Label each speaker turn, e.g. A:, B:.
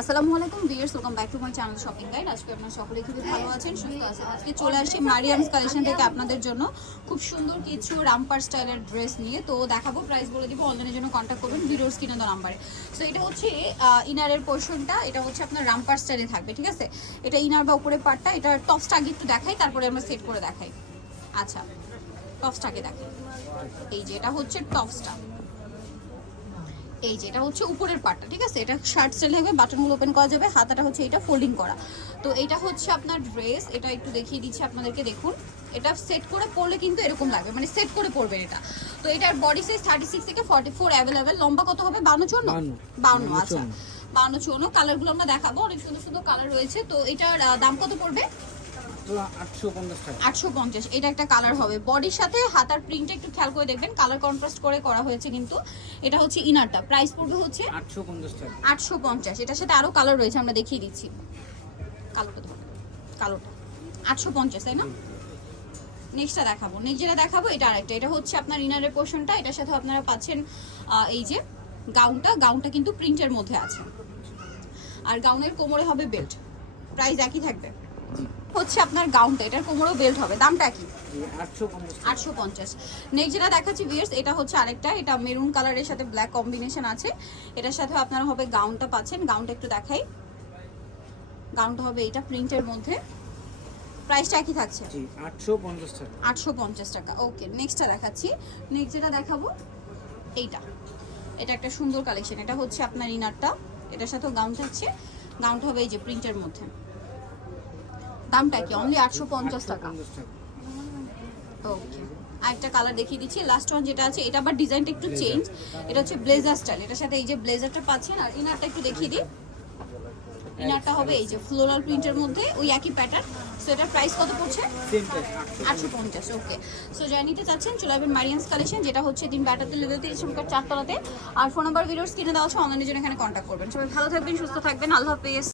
A: আসসালামু আলাইকুম viewers welcome back to my channel shopping guide আজকে আপনারা সকলেই খুবই ভালো আছেন, সুস্থ আছেন। আজকে চলে আসি মারিয়ামস কালেকশন থেকে আপনাদের জন্য খুব সুন্দর কিছু রামপার স্টাইলের ড্রেস নিয়ে। তো দেখাবো প্রাইস বলে দিব অনলাইনের জন্য কন্ট্যাক্ট করবেন ভিডিওর স্ক্রিনে দেওয়া নাম্বারে সো এটা হচ্ছে ইনারের পোর্শনটা এটা হচ্ছে আপনার রামপার স্টাইলে থাকবে, ঠিক আছে? এটা ইনার বা উপরের পার্টটা এটা টপসটা আগে একটু দেখাই, তারপরে আমরা সেট করে দেখাই। আচ্ছা টপসটাকে দেখাই। এই যে, এটা হচ্ছে টপসটা এই যে এটা হচ্ছে উপরের পার্টটা ঠিক আছে? এটা শার্ট স্টাইল হবে বাটনগুলো ওপেন করা যাবে হাতাটা হচ্ছে এটা ফোল্ডিং করা। তো এটা হচ্ছে আপনার ড্রেস এটা একটু দেখিয়ে দিচ্ছি আপনাদেরকে দেখুন। এটা সেট করে পরলে কিন্তু এরকম লাগবে মানে সেট করে পরবেন এটা। তো এটার বডি সাইজ থার্টি সিক্স থেকে ফর্টি ফোর অ্যাভেলেবেল লম্বা কত হবে? বান্ন।
B: বান্ন।
A: বান্ন আচ্ছা। বান্ন চুয়ান্ন কালারগুলো আমরা দেখাবো অনেক সুন্দর সুন্দর কালার রয়েছে। তো এটার দাম কত পড়বে?
B: আটশো পঞ্চাশ
A: এটা একটা কালার হবে। বডির সাথে হাতার প্রিন্টটা একটু খেয়াল করে দেখবেন কালার কন্ট্রাস্ট করে করা হয়েছে কিন্তু। এটা হচ্ছে ইনারটা প্রাইস পড়বে হচ্ছে
B: আটশো পঞ্চাশ
A: এটার সাথে আরও কালার রয়েছে আমরা দেখিয়ে দিচ্ছি। কালোটা কালোটা আটশো পঞ্চাশ তাই না? নেক্সটটা দেখাবো। নেক্সট যেটা দেখাবো এটা আরেকটা। এটা হচ্ছে আপনার ইনারের পোর্শনটা এটার সাথে আপনারা পাচ্ছেন এই যে গাউনটা গাউনটা কিন্তু প্রিন্টের মধ্যে আছে। আর গাউনের কোমরে হবে বেল্ট প্রাইস একই থাকবে। হচ্ছে আপনার গাউনটা এটার কোমরেও বেল্ট হবে। দামটা কি?
B: আটশো পঞ্চাশ।
A: নেক্সট যেটা দেখাচ্ছি ভিয়ার্স এটা হচ্ছে আরেকটা এটা মেরুন কালারের সাথে ব্ল্যাক কম্বিনেশন আছে। এটার সাথে আপনারা হবে গাউনটা পাচ্ছেন। গাউনটা একটু দেখাই। গাউনটা হবে এটা প্রিন্টের মধ্যে। প্রাইসটা একই থাকছে?
B: আটশো পঞ্চাশ টাকা।
A: ওকে নেক্সটটা দেখাচ্ছি। নেক্সট যেটা দেখাবো এইটা। এটা একটা সুন্দর কালেকশন এটা হচ্ছে আপনার ইনারটা এটার সাথেও গাউন থাকছে। গাউনটা হবে এই যে প্রিন্টের মধ্যে। দামটা কি? অনলি আটশো পঞ্চাশ টাকা। ওকে আরেকটা কালার দেখিয়ে দিচ্ছি। লাস্ট ওয়ান যেটা আছে এটা আবার ডিজাইনটা একটু চেঞ্জ এটা হচ্ছে ব্লেজার স্টাইল এটার সাথে এই যে ব্লেজারটা পাচ্ছেন আর ইনারটা একটু দেখিয়ে দিই। ইনারটা হবে এই যে ফ্লোরাল প্রিন্টের মধ্যে ওই একই প্যাটার্ন সো এটার প্রাইস কত পড়ছে? আটশো পঞ্চাশ ওকে সো যারা নিতে চাচ্ছেন চলে আসবেন মারিয়ান্স কালেকশন যেটা হচ্ছে তিন ব্যাটাতে লেভেল তিরিশ সংখ্যার চারতলাতে আর ফোন নাম্বার ভিডিওস কিনে দেওয়া হচ্ছে অনলাইনের জন্য এখানে কন্ট্যাক্ট করবেন। সবাই ভালো থাকবেন সুস্থ থাকবেন। আল্লাহ হাফেজ।